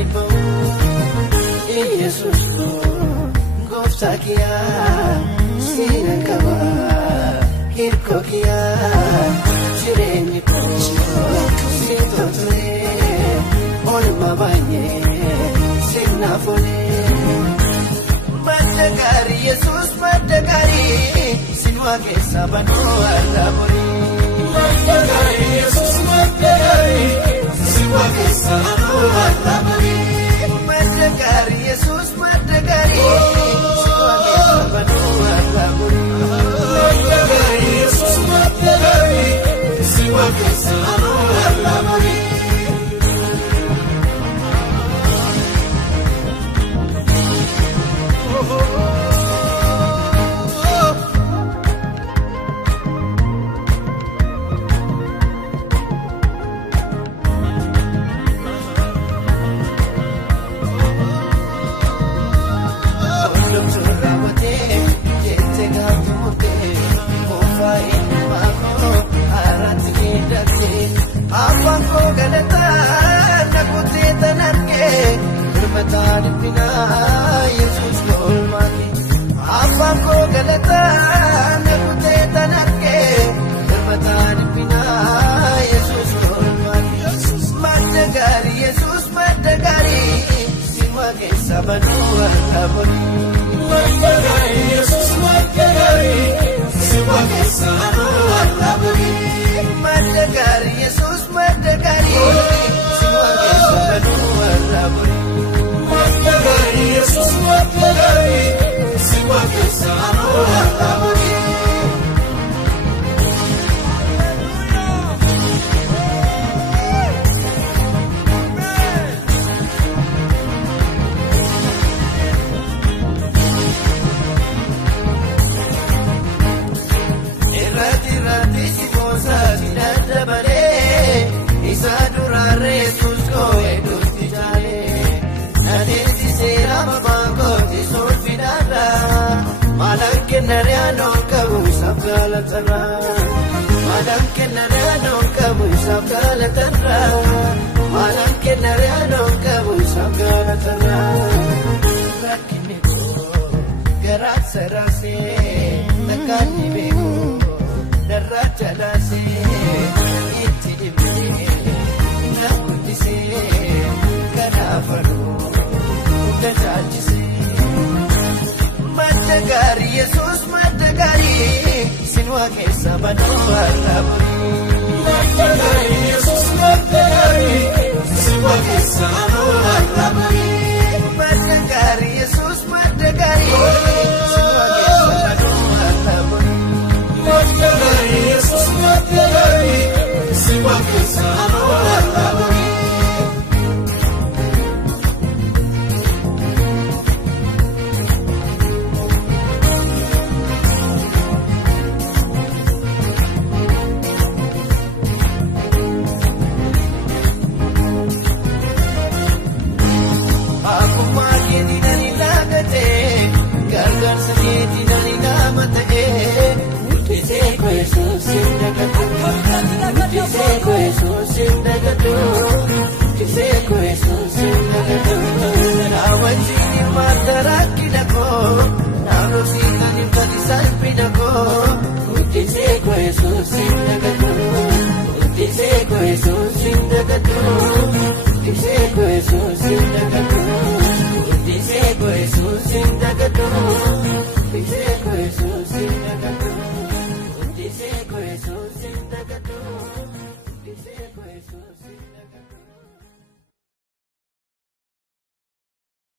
jireenyi koo Yesus gooftaa kiyyaa sina qaba hirkoo kiyyaa jireenyi koo sitoo ture olma baay'ee sina folee madda gaarii Yesus madda gaarii sinwaa keessa banuu alaabori madda gaarii Yesus madda gaarii sinwaa keessa banuu alaabori madda gaarii Yesus madda gaarii sinwaa keessa banuu alaabori madda gaarii Yesus madda gaarii sinwaa keessa banuu alaabori. Madda gaarii Yesus madda gaarii sinwaa keessa banuu alaabori.